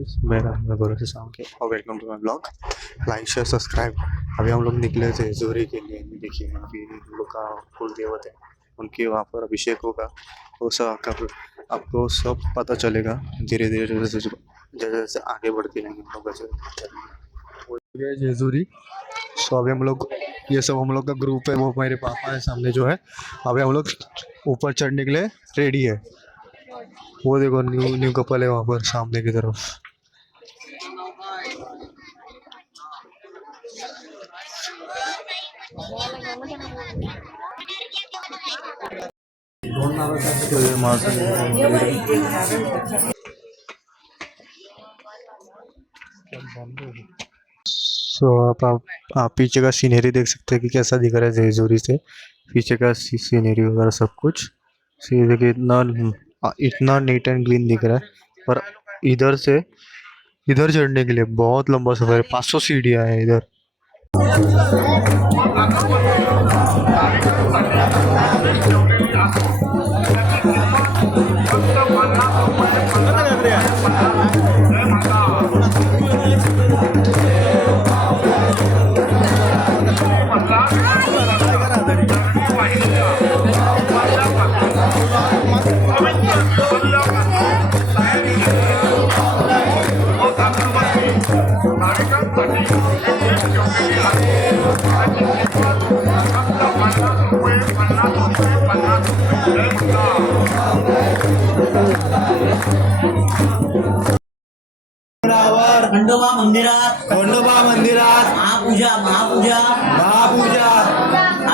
मैं गौरव से शाम के और welcome to my blog. Like share subscribe. अभी हम लोग निकले थे जोरी के लिए। देखिए अभी हम लोग का कुल देवत है, उनके वहाँ पर अभिषेक होगा। वो सब आपको सब पता चलेगा धीरे धीरे जैसे जैसे जैसे आगे बढ़ते रहेंगे हम लोग जैसे जेजूरी। सो अभी हम लोग ये सब हम लोग का ग्रुप है, वो मेरे पापा है सामने जो है। अभी हम लोग ऊपर चढ़ने के लिए रेडी है। वो देखो न्यू न्यू कपल है वहाँ पर सामने की तरफ। आप पीछे का सीनरी देख सकते हैं कि कैसा दिख रहा है जेजूरी से। पीछे का सीनरी वगैरह सब कुछ देखिए इतना नीट एंड क्लीन दिख रहा है। पर इधर से इधर चढ़ने के लिए बहुत लंबा सफर है, 500 सीढ़ियाँ हैं इधर। खंडोबा मंदिरात महापूजा महापूजा महापूजा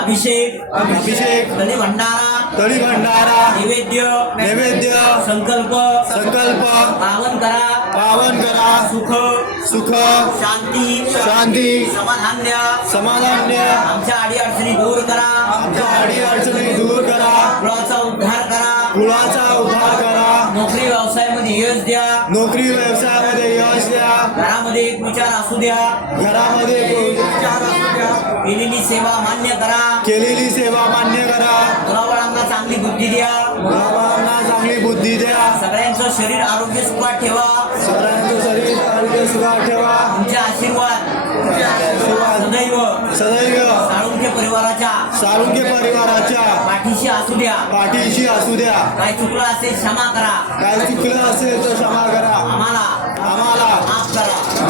अभिषेक तळी भंडारा नैवेद्य संकल्प पावन करा सुख शांती समाधान द्या आमच्या अडी अडचणी दूर करा कुळाचा उद्धार करा नोकरी व्यवसायामध्ये यश द्या घरामध्ये एक विचार असू द्या केलेली सेवा मान्य करा मुलाबाळांना चांगली बुद्धी द्या सगळ्यांचं शरीर आरोग्य सुखात ठेवा तुमचे आशीर्वाद सदैव साळुंखे परिवाराच्या पाठीशी असू द्या काय चुकलं असेल क्षमा करा आम्हाला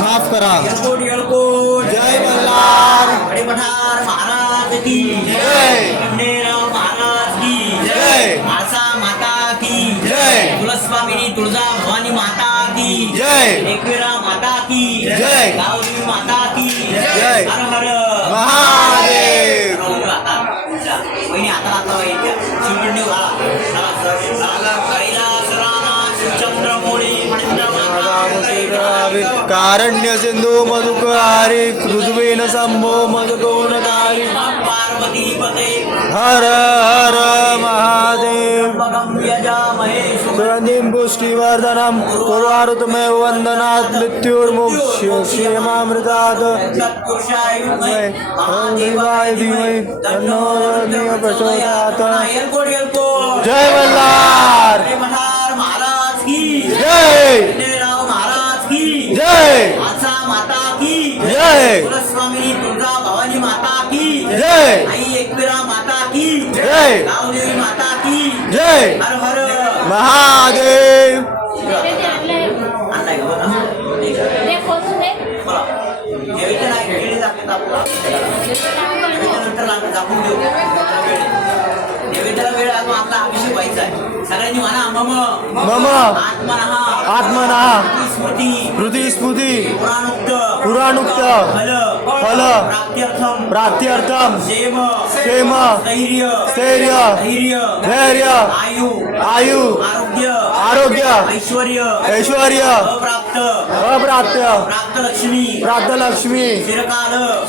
माफ करा येळकोट जय मल्हार पठार महाराज की जय खंडेराव महाराज की जय माळसा माता की जय तुळस्वामिनी तुळजा भवानी माता की जय एकविरा माता की जय गावदेवी माता की जय हर हर महादेव। वहिनी आता शिवचंडी कारण्य सिंधु मधुकारी पृथ्वीन शंभो मधुकोणकारी पार्वती पते हर हर महादेव। सुगंधिं पुष्टिवर्धनम् उर्वारुकमेव वन्दनात् मृत्युर्मुक्षयमामृतात् देवाय धीमहि तन्नो प्रचोदयात्। जय मल्हार महाराज की जय महाराज की जय माता की जय तुळस्वामिनी तुळजा भवानी माता की जय आई एकविरा माता की जय गावदेवी माता की जय हर हर महादेव। वेळ आपला अभिषेक व्हायचा आहे। सगळ्यांनी म्हणा मम आत्मनः स्मृती पुराणुक्त फल प्राप्त्यर्थम क्षेम स्थैर्य धैर्य आयु आरोग्य ऐश्वर्य अप्राप्त प्राप्त लक्ष्मी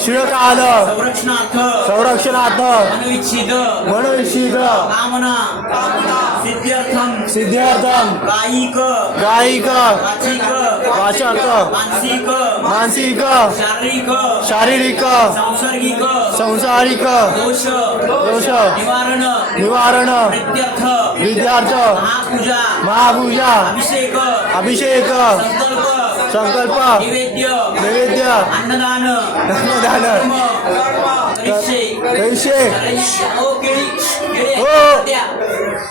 शिरकाल संरक्षणार्थ मनोइच्छित सिद्ध्यर्थम गायिक वाचक मानसिक शारीरिक सांसारिक दोष निवारण विद्यार्थ महापूजा अभिषेक संकल्प नैवेद्य अन्नदान कैसे हो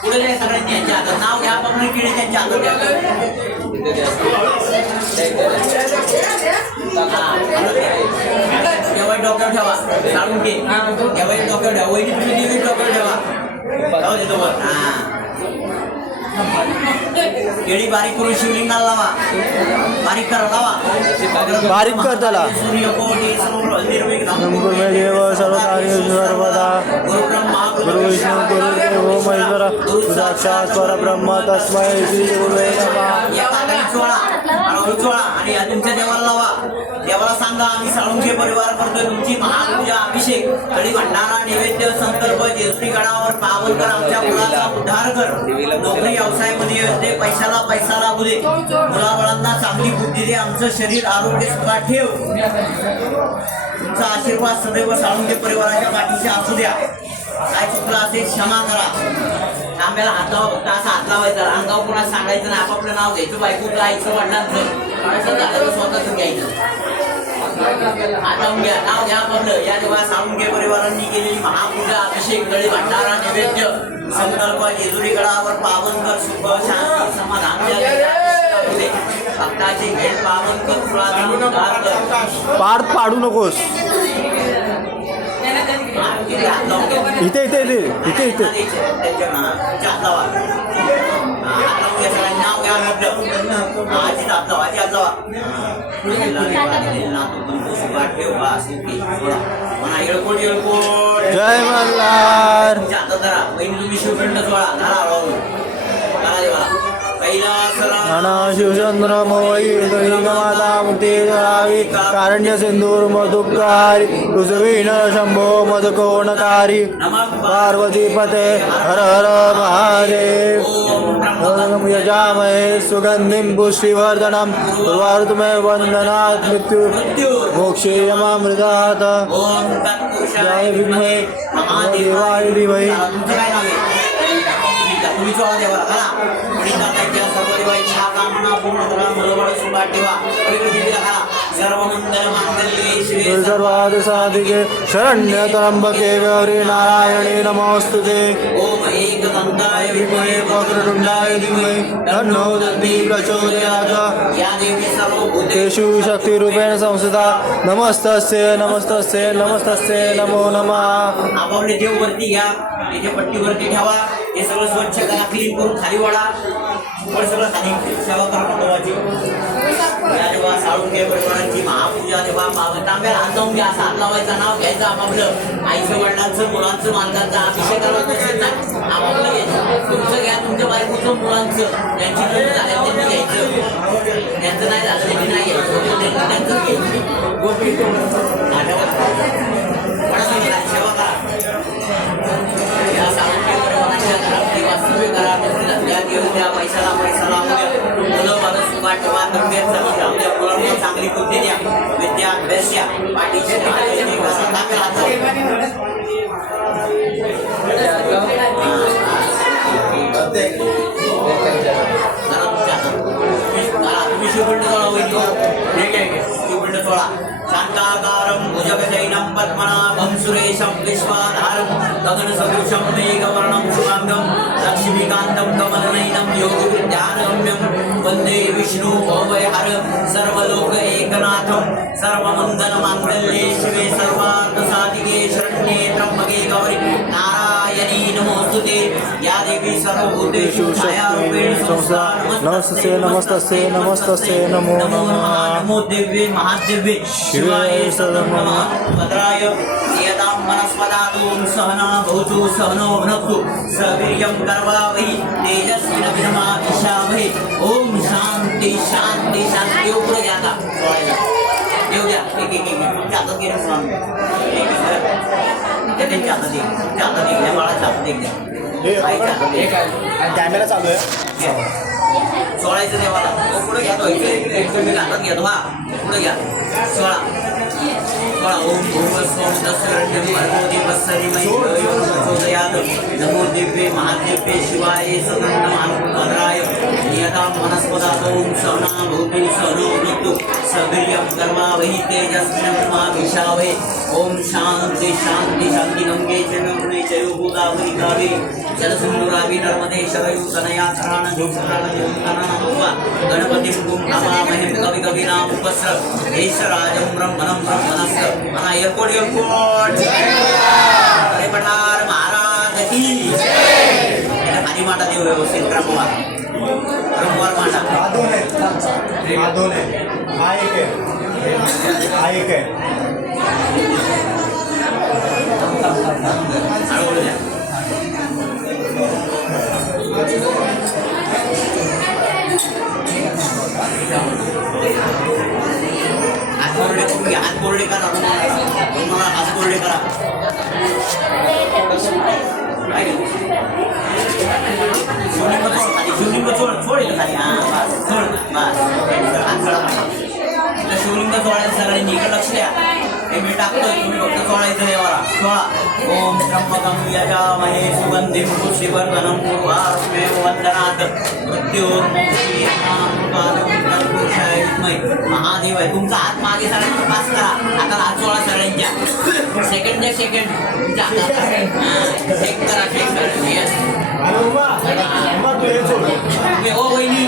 पुढे जाय सगळ्यांनी यांच्या हातात नाव घ्या पण केळी त्यांच्या हातात द्या केव्हा डॉक्टर ठेवा सांगून घे केव्हा डॉक्टर ठेवा वहिनी तुम्ही डॉक्टर ठेवा जाऊ देतो बघ केळी बारीक करून शिवलिंगाला लावा बारीक करा लावा बारीक कर त्याला सूर्यकोटी नमस्कार मे देव सर्व कार्य सर्वदा गुरु विष्णू गुरुदेव महेश्वर साक्षात परब्रह्म तस्मै श्री गुरुवे नमः आणि तुमच्या देवाला लावा देवाला सांगा आम्ही साळुंखे परिवार करतोय तुमची महापूजा अभिषेक कळी भंडारा नैवेद्य संकल्प जेसुरी गडावर पावन कर आमच्या मुलाचा उद्धार कर नोकरी व्यवसायामध्ये येते पैशाला पैसा लागू दे मुलाबाळांना चांगली बुद्धी दे आमचं शरीर आरोग्य सुखात ठेव तुमचा आशीर्वाद सदैव साळुंखे परिवाराच्या पाठीशी असू द्या काय चुकलं असेल क्षमा करा आंब्याला हातावर फक्त असा हात लावायचा अंगावर कोणाला सांगायचं नाही आपापलं नाव घ्यायचं बायकोचं आईचं वडिलांचं असं झालं स्वतःच घ्यायचं हातावून घ्या नाव घ्या आपापलं या देवा साळुंखे परिवारांनी केलेली महापूजा अभिषेक कळी भंडारा नैवेद्य संकल्प जेजुरी गडावर पावन कर सुख शांती समाधान भक्ताची भेट पावन कर फुलाचा पार पाडू नकोस इथे इथे इथे इथे इथे जय मल्हार तुम्ही शिवखंड शिवचंद्र मोळी माता मुक्ती जळावी कारण्य सिंदूर मधुकारी कुसवीण शंभो मधुकोणकारी पार्वती पते हर हर महादेव यजामहे सुगंधिं पुष्टिवर्धनम् उर्वारुकमेव वन्दनात् मृत्यु मोक्षे यमामृतात् जय विद्महे महादेवाय धीमहि तुम्ही चोळा देवाला घाला सर्व देवा इच्छा कामना पूर्ण करा मनोबळ सुखात ठेवा सर्व मंगल मांगल्ये शिवे सर्वार्थ साधिके शरण्य त्र्यंबके गौरी नारायणे नमोस्तुते ओम एकदंताय विद्महे वक्रतुंडाय धीमहि तन्नो दन्ति प्रचोदयात् या देवी सर्वभूतेषु तेषु शक्तिरूपेण संस्थिता नमस्तस्यै नमस्तस्यै नमस्तस्यै नमो नमः आपापले देव वरती घ्या इथे पट्टीवरती ठेवा हे सगळं स्वच्छ करा क्लीन करून खाली वाढा वर सगळं खाली सेवा करा देवाची या देवा साळुंखे परिवारांची महापूजा देवा पावन तांब्याला हात लावून घ्या हात लावायचं नाव घ्यायचं आपापलं आईचं वडिलांचं मुलांचं मालकांचं अभिषेकाला तसंच नाही आपापलं घ्यायचं तुमचं घ्या तुमच्या बायकोचं मुलांचं ज्यांची लग्न झाल्या त्यांनी घ्यायचं त्यांचं नाही झालं त्यांनी नाही घ्यायचं त्यांचं घ्यायचं गोष्टी सेवा करा या साळुंखे परिवाराच्या घरामध्ये वास्तव्य करा त्या देव द्या पैशाला पैसा लावू मुलं मला सुखात ठेवा तब्येत चांगली राहू द्या मुलांना चांगली बुद्धी द्या विद्या अभ्यास द्या पाठीचे तुम्ही शिवपिंड सोळा होईल शिवपिंड सोळा शांताकारं भुजगशयनं पद्मनाभं सुरेशं विश्वाधारं गगनसदृशं मेघवर्णं शुभांगं लक्ष्मीकान्तं कमलनयनं योगविद्यारम्यं वन्दे विष्णु भवभयहरं सर्वलोक एकनाथं सर्वमङ्गलमाङ्गल्ये शिवे सर्वार्थसाधिके शरण्ये त्र्यंबके गौरी नारायणी नमोस्तुते या देवी सर्वभूतेषु छायारूपेण संस्था नमस्तस्यै नमस्तस्यै नमस्तस्यै नमो नमः नमो दिव्ये महादिव्ये शिवाय नमः भद्राय यदां मनस्पदातु सहना भवतु सहनो भुनक्तु सवीर्यं करवावहि तेजस्विनाविद्विषावहि ओम शांती शांती शांती ऊपर जाता देव द्या एक हातात घे त्यांच्या हातात द्या बाळाच्या हातात द्या कॅमेरा चालू आहे सोळायचं देवाला पुढे घ्या तो तुम्ही हातात घ्या हा पुढे घ्या सोळा सोळा ओम भूमस्वं दशरण्यं भगवती वत्सरिमयी नमो दिव्ये महादिव्ये शिवाय सदन्नम भद्राय यदा वनस्पदातो सवना भूमिः सनो ऋतु सवीर्यं कर्मावहि तेजस्विनाविषावहे ओम शांति शांति शांति गंगे च यमुने चैव गोदावरी कावे जलसिंधुरावि नर्मदे शरयू तनया कराण जोक्षराण जोक्षराणा गणपतिं गुं नमामहे कवि कवीनाम उपस्र ईश्वराजं ब्रह्मणं ब्रह्मणस्य अनाय कोट अरे पठार महाराज की जय हरी माता देव व्यवस्थित क्रमवार माता आदोने आए के हात कोरडे करा तुम्हाला हात कोरडे करा शिवलिंग सोडेल खाली सोड शिवलिंग सोडायचं सगळ्यांनी इकडे लक्ष द्या हे मी टाकतोय तुम्ही फक्त सोडायचं देवाला सोळा ओम त्र्यंबकं यजामहे सुगंधिं पुष्टिवर्धनं उर्वारुकमेव वन्दनात् महादेव आहे तुमचा हात मागे सगळ्यांना पास करा आता हात सोळा सगळ्यांच्या सेकंड तुमच्या हातात चेक करा हो वहिनी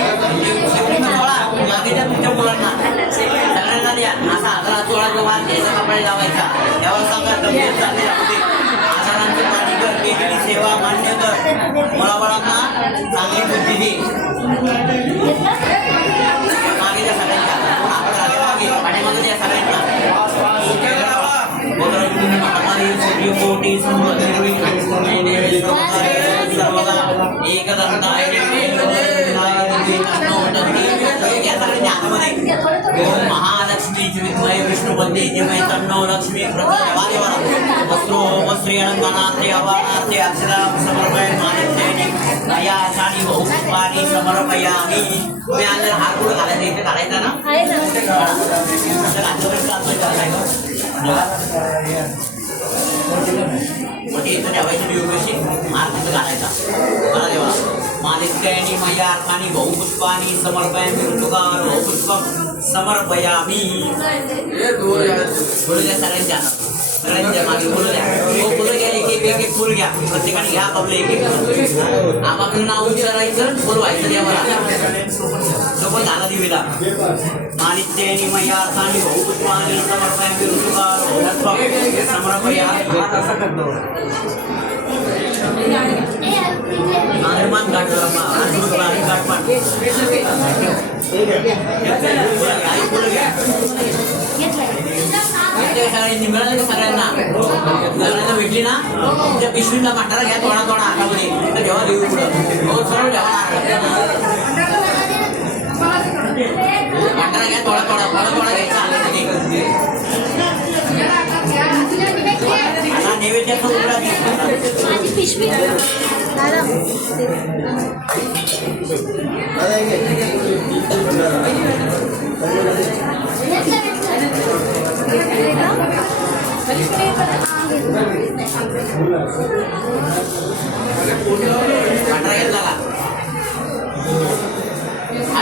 मागेच्या तुमच्या मुलांना सगळ्यांना द्या असा हाताला चोळा जो भात घ्यायचा कपडे लावायचा त्यावर सांगा तब्येत चांगली राहते आजारांची पाणी कर केलेली सेवा मान्य कर मुलाबाळांना चांगली बुद्धी दे मागेच्या सगळ्यांच्या मागे पाठीमागे द्या सगळ्यांना कोटी एकदंताय महालक्ष्मी विद्महे विष्णुपत्नी धीमहि तन्नो लक्ष्मी प्रचोदयात् वस्त्रो वस्त्रेणङ्गनाथे अवानार्थे अक्षरां समर्पयामि मया साडी बहुपुष्पाणि समर्पयामि तुम्ही अंदर हात पुढे घालायचा इथे घालायचा ना मोठी इथं ठेवायची दिवशी मार तिथं घालायचा मला देवा मालिक्यानी मया अर्थानी बहुपुष्पाणि समर्पयामि ऋतुकाल बहुपुष्पं समर्पयामि बोलू द्या सगळ्यांच्या मागे बोलू द्या फुलं घ्या एक फुल घ्या प्रत्येकाने घ्या आपलं एक आपापलं नाव विचारायचं बोलवायचं देवाला सोबत झाला दिवेला मालिक्यानी मया अर्थानी बहुपुष्पाणि समर्पयामि ऋतुकाल बहुपुष्पं समर्पयामि आगरमान काटवा आगरमान काटवा आई बोल गया ते सगळ्यांनी मिळालं सगळ्यांना सगळ्यांना भेटली ना तुमच्या पिशवीला मांडारा घ्या थोडा थोडा हातामध्ये तर जेव्हा देऊ पुढं हो सरळ ठेवा मांडारा घ्या थोडा थोडा थोडा थोडा घ्यायचा आता नैवेद्याचा उघडा माझी पिशवी दादा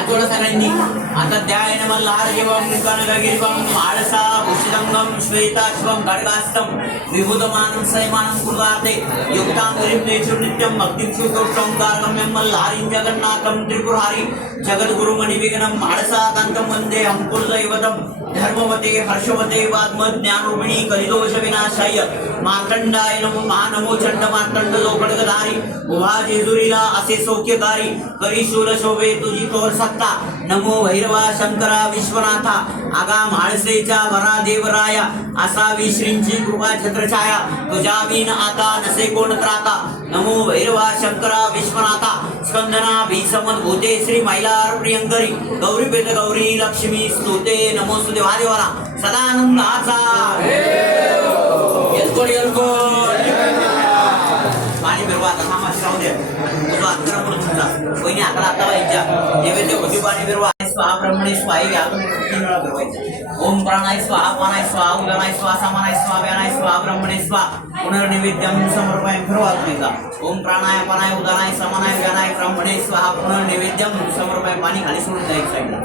थोडं सगळ्यांनी आता द्या मल्हार एवं निकनगिरिवं माळसा भूषितंगं श्वेताश्वं खड्गास्तं विभूतमानं सैमानं कुर्वाते युक्तांगुरिं तेषु नित्यं भक्तिं सुदोषं कारगम्यं मल्हारिं जगन्नाथं त्रिपुरारि जगद्गुरुमणिविघ्नं माळसाकान्तं वन्दे कुलदैवतं धर्मवते हर्षवते वाग्मज्ञानरूपिणी कलिदोष विनाशाय मार्तंडाय नमो महानमो चंड मार्तंड लोकडगधारी उभा जेजुरीला असे सौख्यकारी करी शूल शोभे तुझी तोर सत्ता नमो भैरवा शंकरा विश्वनाथा आगा म्हाळसेच्या वरा देवराया असावी श्रींची कृपा छत्रछाया तुझ्या विन आता नसे कोण त्राता नमो भैरवा शंकरा विश्वनाथा स्कंदना भीसमन भूते श्री मैलार प्रियंकरी गौरी पेट गौरी लक्ष्मी स्तुते नमो सुदेवा देवाला सदानंदाचा पाणी फिरवा आता सामाजिक राहू दे तुझा अकरा पुढे तुमचा वहिनी अकरा आता व्हायच्या नैवेद्य होती पाणी फिरवा स्वाहा ब्रह्मणे स्वाहा हे आपण 3 वेळा फिरवायचं. ओम प्राणाय स्वाहा पानाय स्वाहा उदानाय स्वाहा समानाय स्वाहा व्यानाय स्वाहा ब्रह्मणे स्वाहा पुनर्निवेद्यम समर्पयामि. फिरवा तुम्ही. ओम प्राणाय पानाय उदानाय समानाय व्यानाय ब्रह्मणे स्वाहा पुनर्निवेद्यम समर्पयामि. पाणी खाली सोडून द्या एक साईडला.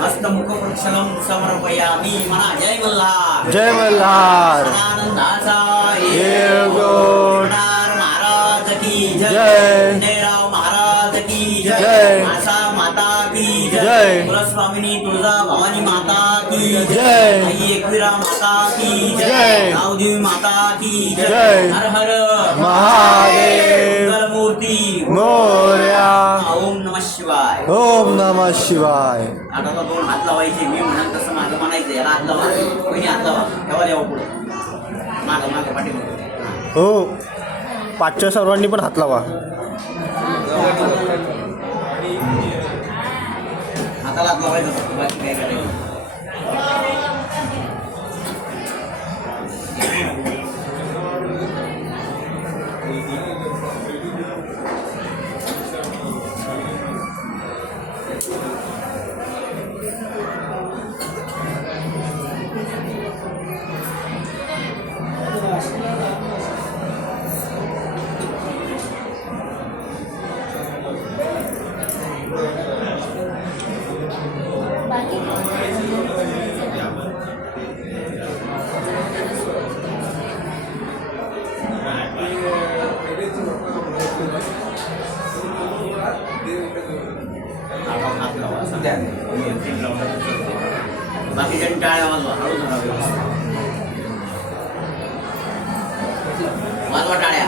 हस्तमुख प्रक्षालम समर्पयामि. म्हणा जय मल्हार. जय मल्हार. आनंदाचा येळकोट. महाराज की जय. खंडेराव महाराज की जय. आशा माता की जय. कुलस्वामिनी तुळजा भवानी माता की जय. आई एकविरा माता की जय. गावदेवी माता की जय. हर हर महादेव. मूर्ती मोरया. ओम नमः शिवाय. ओम नमः शिवाय. आता तो 2 हात लावायचे. मी म्हणत तसं मागं म्हणायचं. याला हात लावा, कोणी हात लावा, ठेवा देवा पुढे मागं मागं पाठीमागं. हो, पाचच्या सर्वांनी पण हात लावा. हाताला हात लावायचं, बाकी काय करायचं. बाकी जण टाळ्या वाजवा, हळूच वाजवा टाळ्या.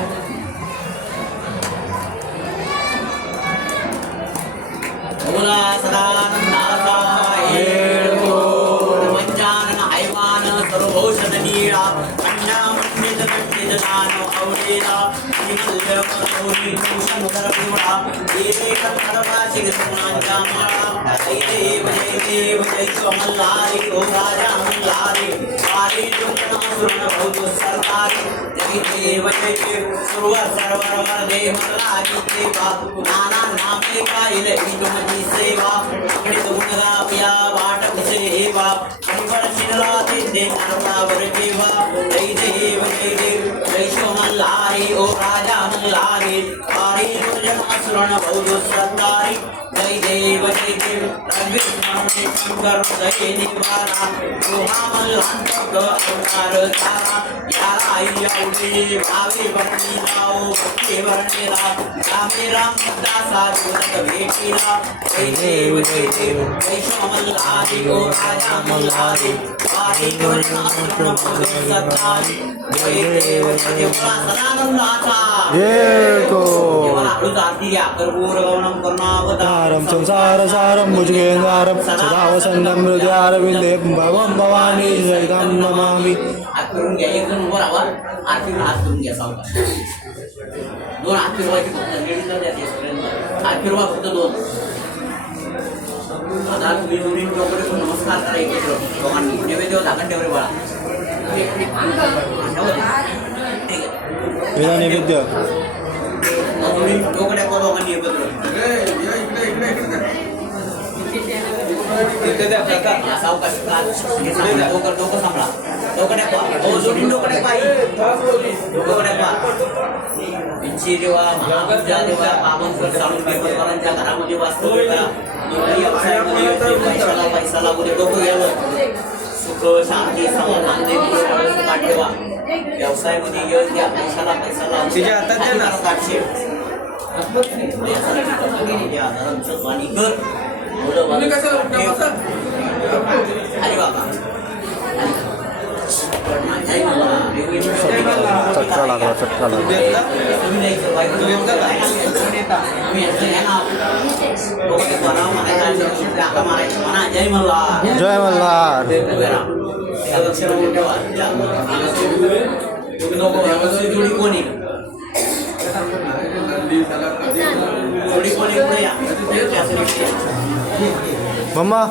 बोला सदानंदाचा येळकोट. पंचानन हैवान सर्वौषध नीळा अंडामंडित कंडितदान अवलेला श्रीमल्लमोनी शंकर पिवळा एक खडकाशी गुणांचा माळा. जय देव जय देव जय मल्हारी ओ राजा मल्हारी वारी तुमना बहुत सरदारी. जय देव जय देव सर्व सर्वर वरदे मल्हारी देवा नाना नामे गायले तुमची सेवा. गणित गुणगा पिया वाट सेवा अंबर शिरला ते नरकावर जेवा. जय देव जय देव जय मल्हारी ओ राजा मल्हारी वारी तुमना बहुत सरदारी. जय देव जय देव रविष्णु शंकर जय निवारा रोहा मल्हार अवतार तारा. यारा यावडी भावी भक्ती लाओ भक्ती वर्णिला रामे राम दासा जुगत भेटीला. जय देव जय देव जय मल्हारी ओ राजा मल्हारी वारी तुमना सरदारी. जय देव जय देव सदानंदाचा येळकोट. आरती द्या. कर्पूर गौरम करुणावतारम संसार सारम भुजगेंद्रारम सदा वसंतम हृदयारविंदे भवम भवानी सहितं नमामि. हात करून घ्या. एक जण उभं राहा. आरतीवर हात करून घ्या. सावकाश 2 हात फिरवायचे फक्त. लेडीजला द्या ते सगळ्यांना. हात फिरवा फक्त 2. आता तुम्ही दोन्ही डोकडे नमस्कार करा एकत्र दोघांनी. नैवेद्य झाकण ठेवले बाळा. नैवेद्य. दोन्ही डोकड्या दोघांनी एकत्र. सावकाश डोकं सांभाळा. डोकड्या जोडून डोकड्या पायी डोकड्या पा. विंची देवा महापूजा देवा पावनस्वर चालून पेपरवाल्यांच्या घरामध्ये वास्तव करा. पैशाला पैसा लागू दे. डोकं घ्यावं. सुख शांती समाधान देवी सुखात ठेवा. व्यवसायामध्ये यश द्या. पैशाला पैसा लागू द्या. काढशे पाणी कर. अरे बाबा चटका लागला चटका लागला. जय मल्हार. जय मल्हार. जोडी कोणी जोडी कोणी पुढे या. मम्मा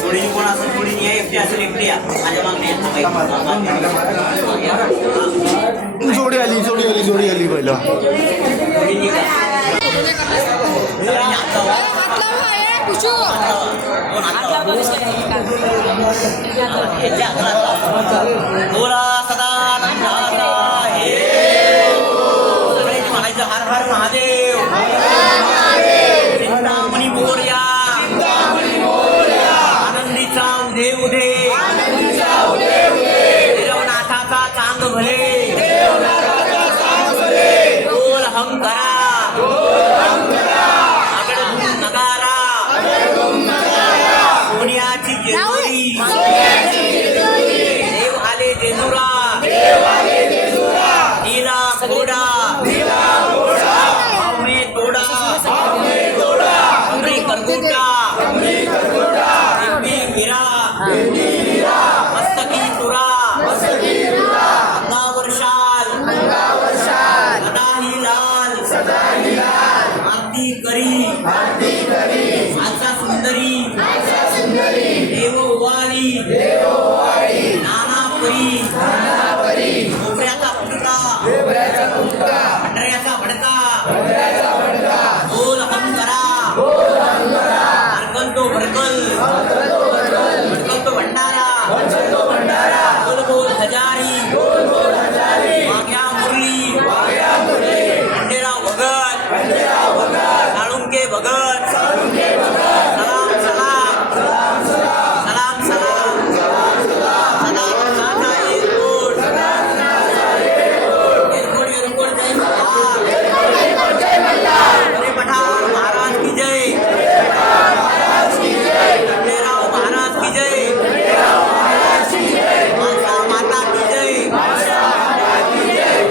जोडी कोण असं जोडी या. एकटी असेल एकटी या. माझ्या मागणी जोडी जोडी आली पहिलं. बोला सदानंदाचा हे सगळ्यांनी म्हणायचं हर हर महादेव चिंतामणी मोरया आनंदीचा उधे उधे देवनाथाचा चांग भले बोल हंकरा अगडधूम नगारा सोनियाची जेजुरी देव आले जेजुरा नीला घोडा भावने तोडा कमरी करगोटा दिव्य हिरा मस्तकी तुरा अंगावर शाल सदाही लाल आरती करी आचा सुंदरी देव वारी नाना परी खोबऱ्याचा फुटका भंडऱ्याचा भडका बोल हंकरा भडकल तो भडकल भंडारा बोल बोल हजारी वाघ्या मुरली खंडेराव भगत साळुंके भगत सलाम सलाम सदानंदाचा एअरपोर्ट जय मल्हार हरे पठार महाराज की जय खंडेराव महाराज की जय माता की जय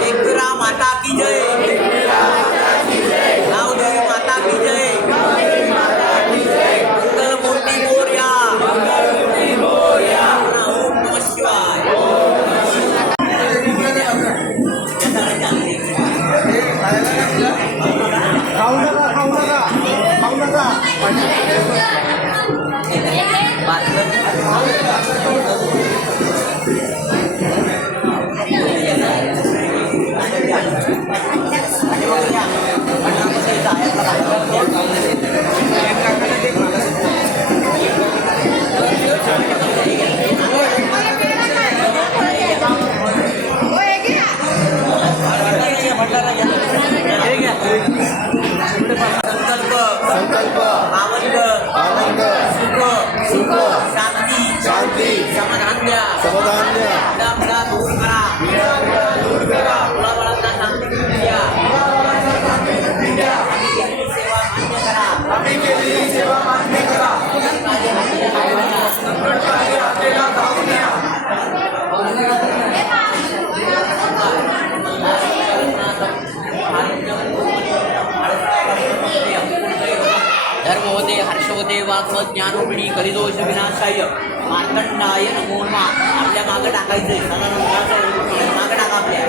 एकरा माता की जय गावदेवी माता की जय मंगल मूर्ती मोरया ओम नमः शिवाय संकल्प आनंद सुख शांती समाधान द्या मुला दूर करा मुलाबाळांना शांती द्या आम्ही केलेली सेवा मान्य करा संकटकाळी आपल्याला धावून या धर्मवते हर्षवते वाग्मत ज्ञानोपिणी कलिदोष विनाशाय मार्तंडाय नमो नमः. आपल्या मागं टाकायचंय सदानंदाचं मागं टाका आपल्या